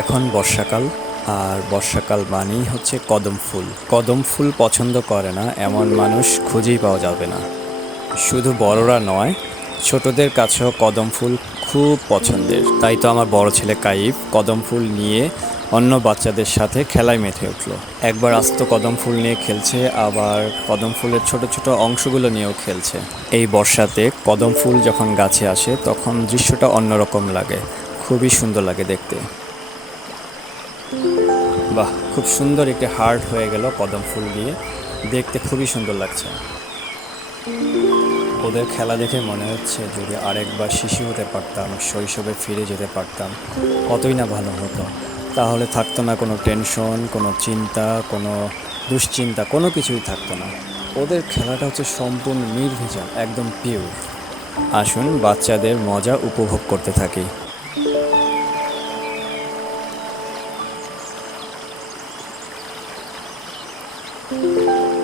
এখন বর্ষাকাল, আর বর্ষাকাল মানেই হচ্ছে কদম ফুল। কদম ফুল পছন্দ করে না, এমন মানুষ খুঁজেই পাওয়া যাবে না। শুধু বড়রা নয়, ছোটদের কাছেও কদম ফুল খুব পছন্দের। তাই তো আমার বড় ছেলে কাইফ কদম ফুল নিয়ে অন্য বাচ্চাদের সাথে খেলায় মেতে উঠল। একবার আস্ত কদম ফুল নিয়ে খেলছে, আবার কদম ফুলের ছোট ছোট অংশগুলো নিয়েও খেলছে। এই বর্ষাতে কদম ফুল যখন গাছে আসে, তখন দৃশ্যটা অন্যরকম লাগে। খুবই সুন্দর লাগে দেখতে। বাহ, খুব সুন্দর একটি হার্ট হয়ে গেল কদম ফুল দিয়ে। দেখতে খুবই সুন্দর লাগছে। ওদের খেলা দেখে মনে হচ্ছে যদি আরেকবার শিশু হতে পারতাম, শৈশবে ফিরে যেতে পারতাম, কতই না ভালো হতো। তাহলে থাকতো না কোনো টেনশন, কোনো চিন্তা, কোনো দুশ্চিন্তা, কোনো কিছুই থাকতো না। ওদের খেলাটা হচ্ছে সম্পূর্ণ নির্ভেজাল, একদম পিওর আসুন, বাচ্চাদের মজা উপভোগ করতে থাকি। Yeah.